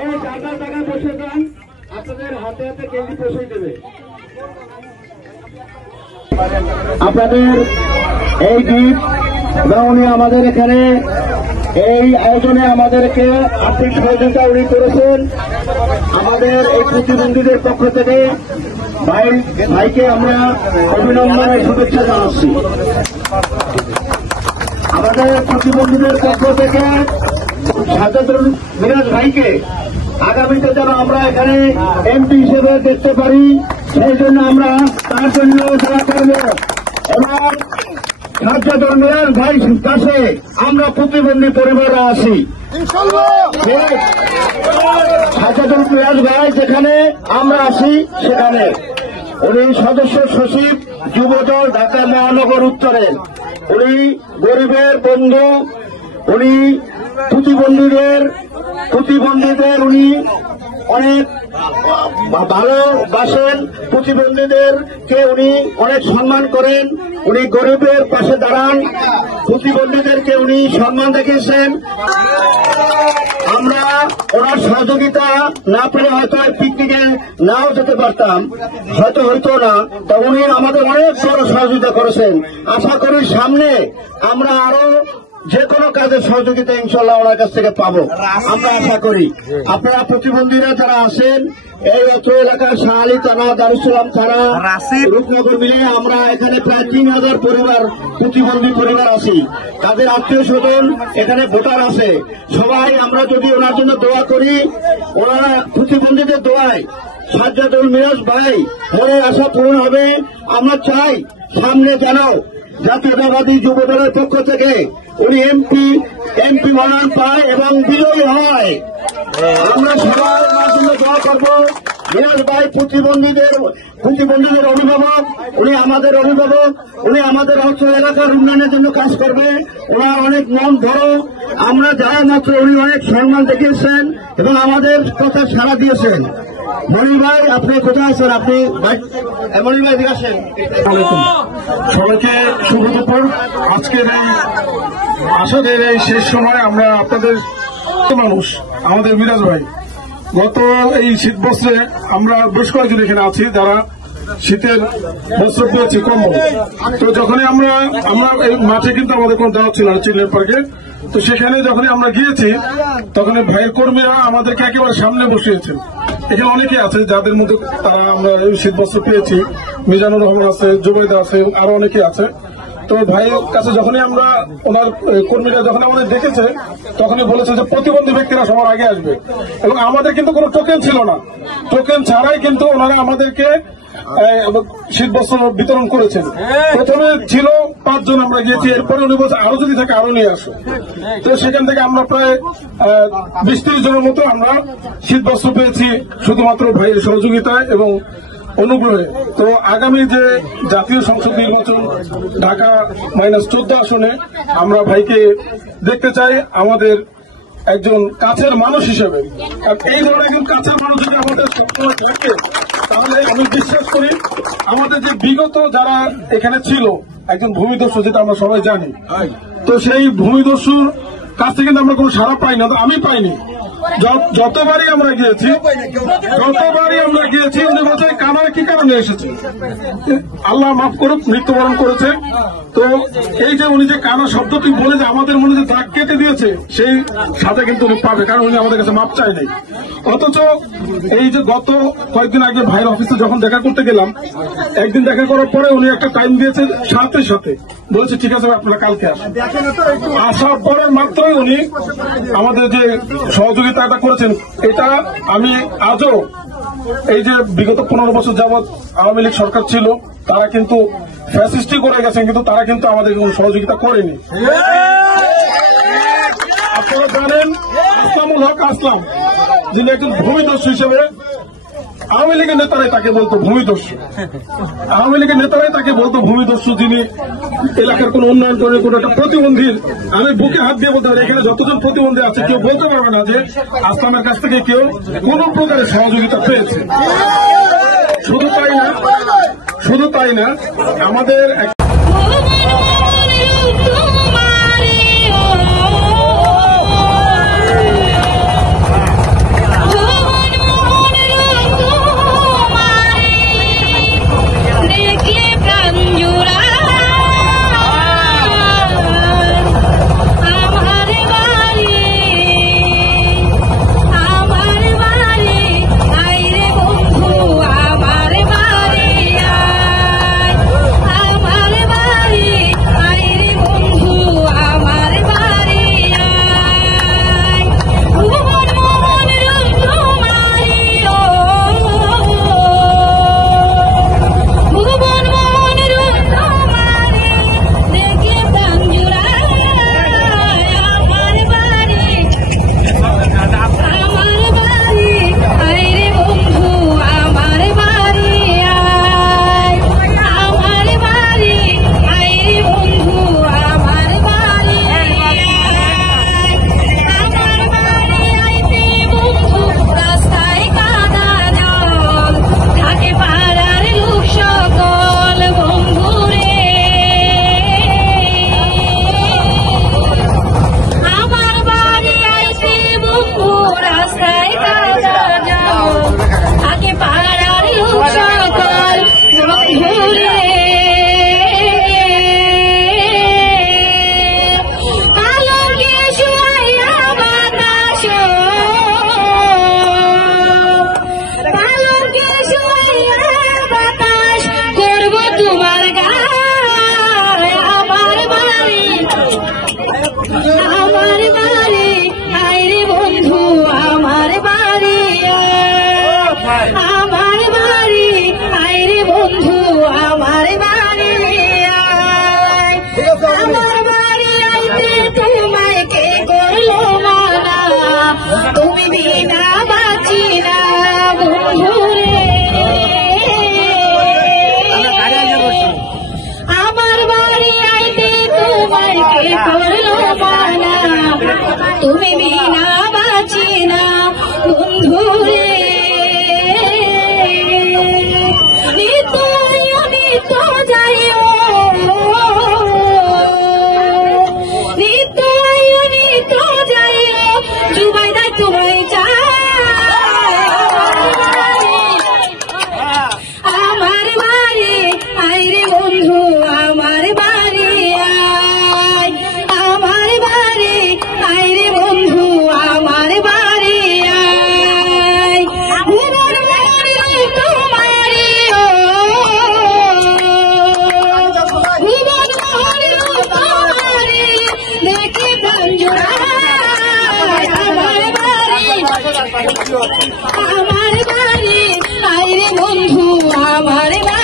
এই জায়গা জায়গায় বসে যান, আপনাদের হাতে হাতে কেজি পৌঁছে দেবে। আপনাদের এই দ্বীপ উনি আমাদের এখানে এই আয়োজনে আমাদেরকে আর্থিক সহযোগিতা উনি করেছেন। আমাদের এই প্রতিবন্ধীদের পক্ষ থেকে ভাইকে আমরা অভিনন্দন ও শুভেচ্ছা জানাচ্ছি। আমাদের প্রতিবন্ধীদের পক্ষ থেকে সাজ্জাদুল মিরাজ ভাইকে আগামীতে যেন আমরা এখানে এমপি হিসেবে দেখতে পারি, সেই জন্য আমরা তার জন্য দোয়া করব। এবং সাজ্জাদুল মিরাজ ভাই কাছে আমরা প্রতিবন্ধী পরিবাররা আছি। সাজ্জাদুল মিরাজ ভাই যেখানে আমরা আছি সেখানে উনি সদস্য সচিব যুবদল ঢাকা মহানগর উত্তরের। উনি গরিবের বন্ধু, উনি প্রতিবন্ধীদের উনি অনেক ভালোবাসেন, প্রতিবন্ধীদেরকে উনি অনেক সম্মান করেন। উনি গরিবের পাশে দাঁড়ান, প্রতিবন্ধীদেরকে উনি সম্মান দেখিয়েছেন। আমরা ওনার সহযোগিতা না পেলে হয়তো পিকনিকে নাও যেতে পারতাম, হয়তো হইতো না। তো উনি আমাদের অনেক বড় সহযোগিতা করেছেন। আশা করি সামনে আমরা আরো যে কোনো কাজের সহযোগিতা ইনশাল্লাহ ওনার কাছ থেকে পাবো, আমরা আশা করি। আপনারা প্রতিবন্ধীরা যারা আছেন এই অত্র এলাকার শাহালি থানা, দারুসালাম থানা, রূপনগর মিলিয়ে আমরা এখানে প্রায় 3000 পরিবার প্রতিবন্ধী পরিবার আছি। তাদের আত্মীয় স্বজন এখানে ভোটার আছে। সবাই আমরা যদি ওনার জন্য দোয়া করি, ওনারা প্রতিবন্ধীদের দোয়ায় সাজ্জাদুল মিরাজ ভাই মনের আশা পূরণ হবে। আমরা চাই সামনে যেন জাতীয়তাবাদী যুবদলের পক্ষ থেকে উনি এমপি মনোনয়ন পায় এবং বিজয়ী হয়। আমরা সবাই ওনার জন্য দোয়া করব। মিরাজ ভাই প্রতিবন্ধীদের অভিভাবক, উনি আমাদের অভিভাবক, উনি আমাদের অর্থ এলাকার উন্নয়নের জন্য কাজ করবে। ওনার অনেক মন বড়, আমরা যারা মাত্র উনি অনেক সম্মান দেখিয়েছেন এবং আমাদের কথা সাড়া দিয়েছেন। মনির ভাই আপনি কোথায় আছেন? আপনি মনির ভাই দিকে আসেন। সবাইকে শুভ দুপুর। আজকের এই আসলে এই শেষ সময় আমরা আপনাদের মানুষ আমাদের মিরাজ ভাই গত এই শীত বস্ত্রে আমরা বেশ কয়েকজন এখানে আছি যারা শীতের বস্ত্র পেয়েছি কম্বল। তো যখনই আমরা এই মাঠে কিন্তু আমাদের কোনো দাওয়াত ছিল না চিলড্রেন পার্কে। তো সেখানে যখনই আমরা গিয়েছি তখন ভাইয়ের কর্মীরা আমাদেরকে একেবারে সামনে বসিয়েছেন। এখানে অনেকে আছে যাদের মধ্যে তারা আমরা এই শীত বস্ত্র পেয়েছি। মিজানুর রহমান আছে, জুবেদা আছে, আরো অনেকে আছে। তো ভাইয়ের কাছে যখনই আমরা ওনার কর্মীরা যখন আমাদের দেখেছে তখনই বলেছে যে প্রতিবন্ধী ব্যক্তিরা সবার আগে আসবে। এবং আমাদের কিন্তু কোনো টোকেন ছিল না, টোকেন ছাড়াই কিন্তু ওনারা আমাদেরকে শীত বস্ত্র বিতরণ করেছেন। প্রথমে ছিল 5 জন আমরা গিয়েছি, এরপরে উনি বলছে আরো যদি থাকে আরো নিয়ে আসো। তো সেখান থেকে আমরা প্রায় 20-30 জনের মতো আমরা শীত বস্ত্র পেয়েছি শুধুমাত্র ভাইয়ের সহযোগিতায় এবং অনুগ্রহে। তো আগামী যে জাতীয় সংসদ নির্বাচন ঢাকা -14 আসনে আমরা ভাইকে দেখতে চাই আমাদের একজন কাছের মানুষ হিসেবে। আর এই ধরনের একজন কাছের মানুষ যদি আমাদের সবসময় থাকে তাহলে আমি বিশ্বাস করি আমাদের যে বিগত যারা এখানে ছিল একজন ভূমিদস্যু, যেটা আমরা সবাই জানি, তো সেই ভূমিদস্যুর কাছ থেকে কিন্তু আমরা কোনো সাড়া পাই না। আমি পাইনি। যতবারই আমরা গিয়েছি উনি বলছে কানার কি কারণে এসেছে, আল্লাহ মাফ করুক, মৃত্যুবরণ করেছে। তো এই যে উনি যে কানা শব্দটি বলে যে আমাদের মনে যে দাগ কেটে দিয়েছে সেই সাথে কিন্তু উনি পাবে, কারণ উনি আমাদের কাছে মাপ চাই নাই। অথচ এই যে গত কয়েকদিন আগে ভাইয়ের অফিসে যখন দেখা করতে গেলাম, একদিন দেখা করার পরে উনি একটা টাইম দিয়েছেন, সাথে বলেছে ঠিক আছে আপনারা কালকে আসেন। আসার পরে মাত্রই উনি আমাদের যে সহযোগিতাটা করেছেন, এটা আমি আজও এই যে বিগত 15 বছর যাবৎ আওয়ামী লীগ সরকার ছিল তারা কিন্তু ফ্যাসিস্টি করে গেছেন, কিন্তু তারা কিন্তু আমাদের কোনো সহযোগিতা করেনি। আপনারা জানেন আসলামুল হক আসলাম, যিনি একজন ভূমিদস্যু হিসেবে আওয়ামী লীগের নেতারাই তাকে বলতো ভূমিদস্যু, যিনি এলাকার কোন উন্নয়ন করে কোন একটা প্রতিবন্ধীর, আমি বুকে হাত দিয়ে বলতে পারি এখানে যতজন প্রতিবন্ধী আছে কেউ বলতে পারবে না যে আসলামের কাছ থেকে কেউ কোন প্রকারের সহযোগিতা পেয়েছে। শুধু তাই না আমাদের তুমি বিনা বাঁচি না বন্ধুরে নিত্য নিত্য যাইও নিত্য নিত্য যাইও জুবাইদা তোমায় চাই আমার বাড়ি আইরে বন্ধু আমার বাড়ি আয় আমার বাড়ি আইরে বন্ধু আমার বাড়ি আয় ভুবন মরি তোমারি ও ভুবন মরি তোমারি দেখে প্রাণ জোড়ায় আমার বাড়ি আইরে বন্ধু আমার বাড়ি